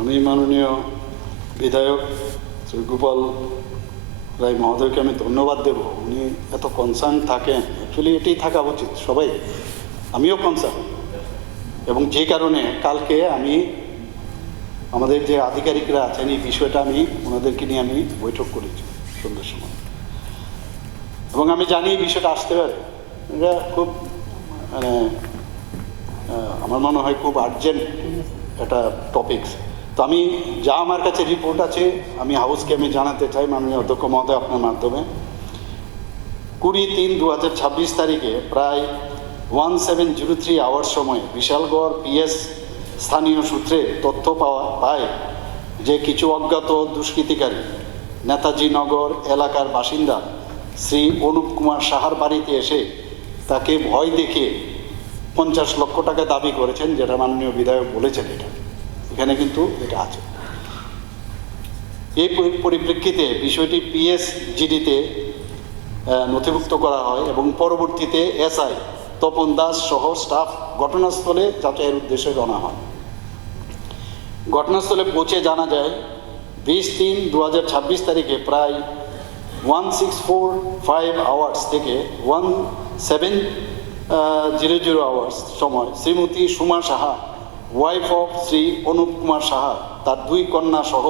আমি মাননীয় বিধায়ক শ্রী গোপাল রায় মহোদয়কে আমি ধন্যবাদ দেব। উনি এত কনসার্ন থাকেন, অ্যাকচুয়ালি এটাই থাকা উচিত সবাই, আমিও কনসার্ন। এবং যে কারণে কালকে আমি আমাদের যে আধিকারিকরা আছেন এই বিষয়টা আমি ওনাদেরকে নিয়ে আমি বৈঠক করেছি সন্ধ্যার সময়, এবং আমি জানি এই বিষয়টা আসতে পারে। এটা খুব মানে আমার মনে হয় খুব আর্জেন্ট একটা টপিকস। তো আমি যা আমার কাছে রিপোর্ট আছে আমি হাউসকে আমি জানাতে চাই মাননীয় অধ্যক্ষ মহোদয় আপনার মাধ্যমে। 20/3/2026 তারিখে প্রায় 1703 আওয়ার সময় বিশালগড় পিএস স্থানীয় সূত্রে তথ্য পায় যে কিছু অজ্ঞাত দুষ্কৃতিকারী নেতাজি নগর এলাকার বাসিন্দা শ্রী অনুপ কুমার সাহার বাড়িতে এসে তাকে ভয় দেখে 50 লক্ষ টাকা দাবি করেছেন, যেটা মাননীয় বিধায়ক বলেছেন। এখানে কিন্তু এটা আছে। এই পরিপ্রেক্ষিতে বিষয়টি পিএসজিডিতে নথিভুক্ত করা হয় এবং পরবর্তীতে এসআই তপন দাস সহ স্টাফ ঘটনাস্থলে যাচাইয়ের উদ্দেশ্যে রওনা হয়। ঘটনাস্থলে পৌঁছে জানা যায় 20/3/2026 তারিখে প্রায় 1645 আওয়ার্স থেকে 1700 আওয়ার্স সময় শ্রীমতী সুমা সাহা, ওয়াইফ অফ শ্রী অনুপ কুমার সাহা, তার 2 কন্যা সহ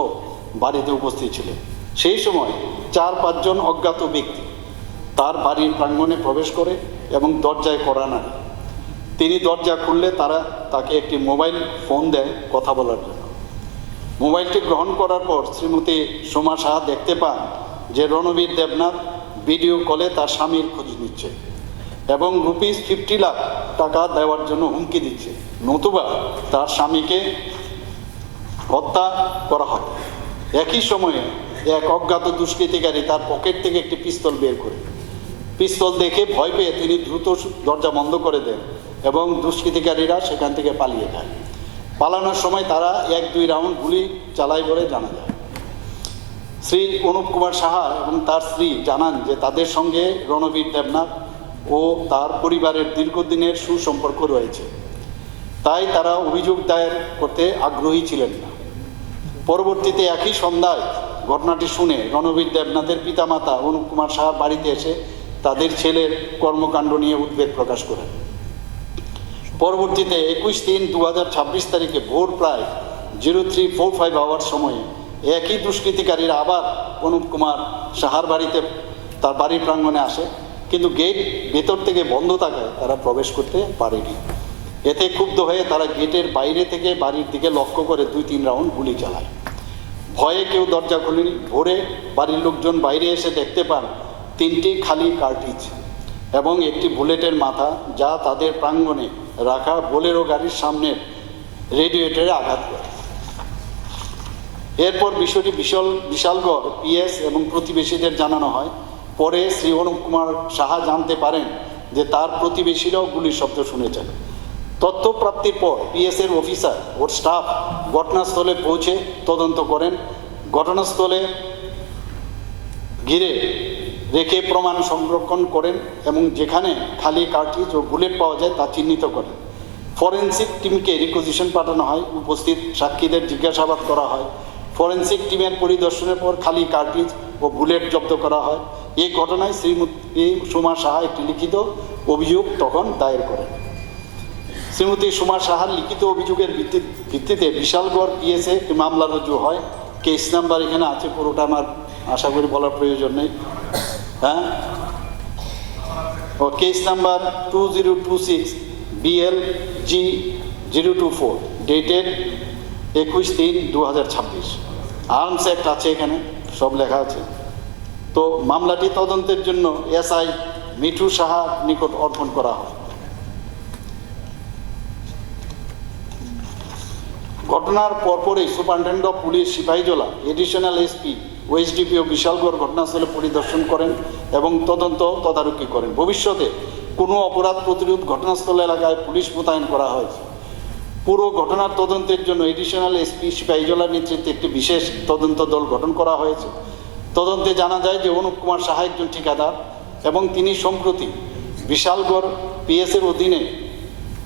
বাড়িতে উপস্থিত ছিলেন। সেই সময় 4-5 জন অজ্ঞাত ব্যক্তি তার বাড়ির প্রাঙ্গণে প্রবেশ করে এবং দরজায় কড়া নাড়ে। তিনি দরজা খুললে তারা তাকে একটি মোবাইল ফোন দেয় কথা বলার জন্য। মোবাইলটি গ্রহণ করার পর শ্রীমতী সুমা সাহা দেখতে পান যে রণবীর দেবনাথ ভিডিও কলে তার স্বামীর খোঁজ নিচ্ছে এবং ₹50 লাখ টাকা দেওয়ার জন্য হুমকি দিচ্ছে, নতুবা তার স্বামীকে হত্যা করা হয়। একই সময়ে এক অজ্ঞাত দুষ্কৃতিকারী তার পকেট থেকে একটি পিস্তল বের করে পিস্তল দেখে ভয় পেয়ে তিনি দ্রুত দরজা বন্ধ করে দেন এবং দুষ্কৃতিকারীরা সেখান থেকে পালিয়ে যায়। পালানোর সময় তারা 1-2 রাউন্ড গুলি চালায় বলে জানা যায়। শ্রী অনুপ কুমার সাহা এবং তার স্ত্রী জানান যে তাদের সঙ্গে রণবীর দেবনাথ ও তার পরিবারের দীর্ঘদিনের সুসম্পর্ক রয়েছে, তাই তারা অভিযোগ দায়ের করতে আগ্রহী ছিলেন না। পরবর্তীতে একই সন্ধ্যায় ঘটনাটি শুনে রণবীর দেবনাথের পিতামাতা অনুপ কুমার সাহার বাড়িতে এসে তাদের ছেলের কর্মকাণ্ড নিয়ে উদ্বেগ প্রকাশ করেন। পরবর্তীতে 21/3/2026 তারিখে ভোর প্রায় 0345 আওয়ার সময়ে একই দুষ্কৃতিকারীরা আবার অনুপ কুমার সাহার বাড়িতে তার বাড়ির প্রাঙ্গণে আসে, কিন্তু গেট ভেতর থেকে বন্ধ থাকায় তারা প্রবেশ করতে পারেনি। এতে ক্ষুব্ধ হয়ে তারা গেটের বাইরে থেকে বাড়ির দিকে লক্ষ্য করে 2-3 রাউন্ড গুলি চালায়। ভয়ে কেউ দরজা খুলেনি। ভোরে বাড়ির লোকজন বাইরে এসে দেখতে পান 3টি খালি কার্টিজ এবং একটি বুলেটের মাথা, যা তাদের প্রাঙ্গণে রাখা বোলেরো গাড়ির সামনের রেডিয়েটরে আঘাত করে। এরপর বিষয়টি বিশালগড় পিএস এবং প্রতিবেশীদের জানানো হয়। পরে শ্রী অনুপ কুমার সাহা জানতে পারেন যে তার প্রতিবেশীরাও গুলির শব্দ শুনেছেন। তথ্য প্রাপ্তির পর পিএসের অফিসার ও স্টাফ ঘটনাস্থলে পৌঁছে তদন্ত করেন। ঘটনাস্থলে ঘিরে রেখে প্রমাণ সংরক্ষণ করেন এবং যেখানে খালি কার্ট্রিজ ও বুলেট পাওয়া যায় তা চিহ্নিত করেন। ফরেন্সিক টিমকে রিকুইজিশন পাঠানো হয়, উপস্থিত সাক্ষীদের জিজ্ঞাসাবাদ করা হয়। ফরেন্সিক টিমের পরিদর্শনের পর খালি কার্ট্রিজ ও বুলেট জব্দ করা হয়। এই ঘটনায় শ্রীমতী সুমা সাহা একটি লিখিত অভিযোগ তখন দায়ের করেন। শ্রীমতী সুমা সাহার লিখিত অভিযোগের ভিত্তিতে বিশালগড় পিএসে একটি মামলা রুজু হয়। কেস নাম্বার এখানে আছে, পুরোটা আমার আশা করি বলার প্রয়োজন নেই। হ্যাঁ, ও case number 2026 BLG 024 dated 21/3/2026। Arms act আছে, এখানে সব লেখা আছে। তো মামলাটি তদন্তের জন্য এসআই মিঠু সাহার নিকট অর্পণ করা হয়। ঘটনার পরপরই superintendent of police Sepahijala, additional SP ও এসডিপিও বিশালগড় ঘটনাস্থলে পরিদর্শন করেন এবং তদারকি করেন। ভবিষ্যতে কোনো অপরাধ প্রতিরোধ ঘটনাস্থল এলাকায় পুলিশ মোতায়েন করা হয়েছে। পুরো ঘটনার তদন্তের জন্য এডিশনাল এসপি সিপাহীজলার নেতৃত্বে একটি বিশেষ তদন্ত দল গঠন করা হয়েছে। তদন্তে জানা যায় যে অনুপ কুমার সাহা একজন ঠিকাদার এবং তিনি সম্প্রতি বিশালগড় পিএসের অধীনে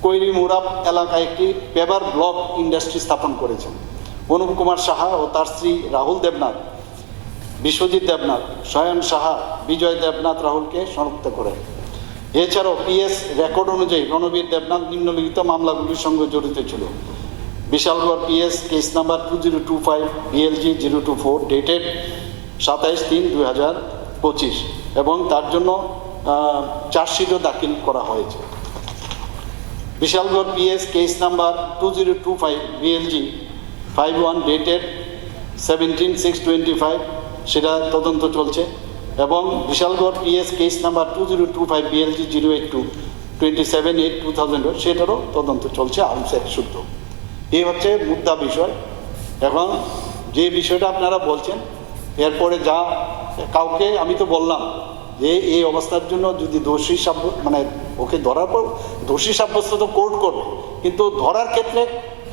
কৈরি মুরাব এলাকায় একটি পেপার ব্লক ইন্ডাস্ট্রি স্থাপন করেছেন। অনুপ কুমার সাহা ও তার স্ত্রী রাহুল দেবনাথ, বিশ্বজিৎ দেবনাথ, স্বয়ন সাহা, বিজয় দেবনাথ রাহুলকে শনাক্ত করে। এছাড়াও পিএস রেকর্ড অনুযায়ী রণবীর দেবনাথ নিম্নলিখিত মামলাগুলির সঙ্গে জড়িত ছিল: Bishalgarh PS case number 2025 BLG 024 dated 27/3/2025 এবং তার জন্য চার্জশিটও দাখিল করা হয়েছে। Bishalgarh PS case number 2025 BLG 51 dated 17/6/25 সেটা তদন্ত চলছে এবং Bishalgarh PS case number 2025 BLG 082 27/8/2000 সেটারও তদন্ত চলছে আর্মস শুদ্ধ। এই হচ্ছে মুদ্রা বিষয়। এখন যে বিষয়টা আপনারা বলছেন এরপরে যা কাউকে আমি তো বললাম যে এই অবস্থার জন্য যদি দোষী মানে ওকে ধরার পর দোষী সাব্যস্ত তো কোর্ট করবে, কিন্তু ধরার ক্ষেত্রে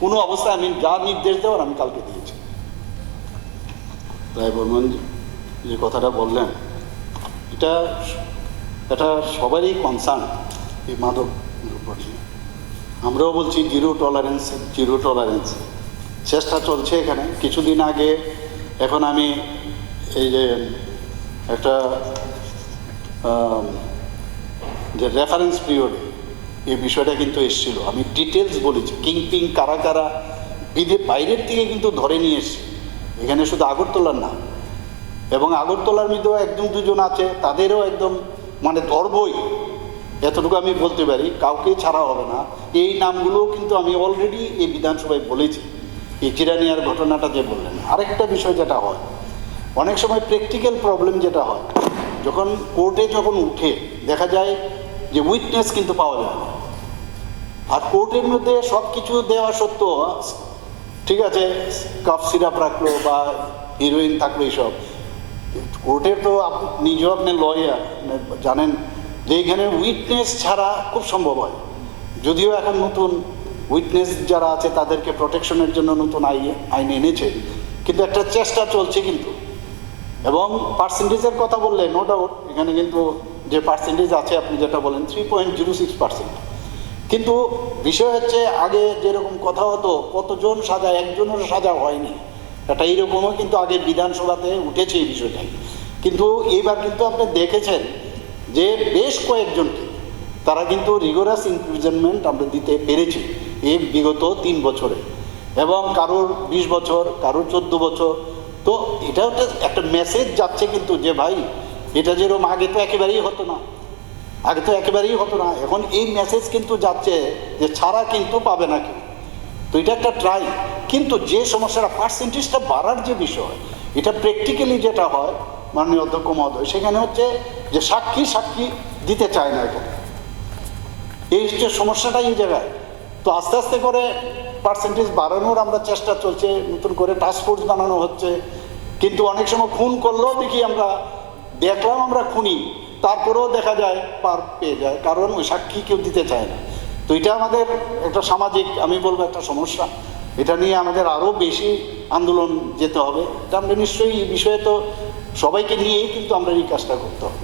কোনো অবস্থায় আমি যা নির্দেশ দেওয়ার আমি কালকে দিয়েছি। রায় বর্মন যে কথাটা বললেন এটা সবারই কনসার্ন এই মাদক দ্রব্য নিয়ে। আমরাও বলছি জিরো টলারেন্স চেষ্টা চলছে এখানে। কিছুদিন আগে এখন আমি এই যে একটা যে রেফারেন্স পিরিয়ড এই বিষয়টা কিন্তু এসেছিল, আমি ডিটেলস বলেছি কিংপিং কারা কারা বাইরের থেকে কিন্তু ধরে নিয়ে এসছি, এখানে শুধু আগরতলার না, এবং আগরতলার মধ্যেও একজন দুজন আছে তাদেরও একদম মানে ধরবই, এতটুকু আমি বলতে পারি, কাউকে ছাড়া হবে না। এই নামগুলো কিন্তু আমি অলরেডি এই বিধানসভায় বলেছি। এই চিরানিয়ার ঘটনাটা যে বললেন, আরেকটা বিষয় যেটা হয় অনেক সময় প্র্যাকটিক্যাল প্রবলেম যেটা হয়, যখন কোর্টে যখন উঠে দেখা যায় যে উইটনেস কিন্তু পাওয়া যায় না, আর কোর্টের মধ্যে সব কিছু দেওয়া সত্ত্বেও ঠিক আছে কাফ সিরাপ রাখলো বা হিরোইন থাকলো এইসব, কোর্টের তো নিজেও আপনি লয়ার জানেন যে এইখানে উইটনেস ছাড়া খুব সম্ভব হয়। যদিও এখন নতুন উইটনেস যারা আছে তাদেরকে প্রোটেকশনের জন্য নতুন আইন এনেছে, কিন্তু একটা চেষ্টা চলছে কিন্তু। এবং পার্সেন্টেজের কথা বললে নো ডাউট এখানে কিন্তু যে পার্সেন্টেজ আছে আপনি যেটা বলেন 3.06%, কিন্তু বিষয় হচ্ছে আগে যেরকম কথা হতো কতজন সাজা, একজনের সাজা হয়নি, এটা এইরকমও কিন্তু আগে বিধানসভাতে উঠেছে এই বিষয়টা। কিন্তু এইবার কিন্তু আপনি দেখেছেন যে বেশ কয়েকজনকে তারা কিন্তু রিগোরাস ইমপ্রিজনমেন্ট আমরা দিতে পেরেছি এই বিগত 3 বছরে, এবং কারোর 20 বছর, কারোর 14 বছর। তো এটা একটা মেসেজ যাচ্ছে কিন্তু যে ভাই এটা যেরকম আগে তো একেবারেই হতো না, এখন এই মেসেজ কিন্তু যাচ্ছে যে ছাড়া কিন্তু পাবে না কেউ। তো এটা একটা ট্রাই, কিন্তু যে সমস্যাটা পার্সেন্টেজটা বাড়ার যে বিষয়, এটা প্র্যাকটিক্যালি যেটা হয় মাননীয় অধ্যক্ষ মহোদয়, সেখানে হচ্ছে যে সাক্ষী দিতে চায় না এখানে, এই হচ্ছে সমস্যাটা এই জায়গায়। তো আস্তে আস্তে করে পার্সেন্টেজ বাড়ানোর আমরা চেষ্টা চলছে, নতুন করে টাস্কফোর্স বানানো হচ্ছে, কিন্তু অনেক সময় খুন করলেও দেখি আমরা দেখলাম আমরা খুনি, তারপরেও দেখা যায় পার পেয়ে যায়, কারণ ওই সাক্ষী কেউ দিতে চায় না। তো এটা আমাদের একটা সামাজিক আমি বলবো একটা সমস্যা, এটা নিয়ে আমাদের আরও বেশি আন্দোলন যেতে হবে। এটা আমরা নিশ্চয়ই এই বিষয়ে তো সবাইকে নিয়েই কিন্তু আমরা এই কাজটা করতে হবে।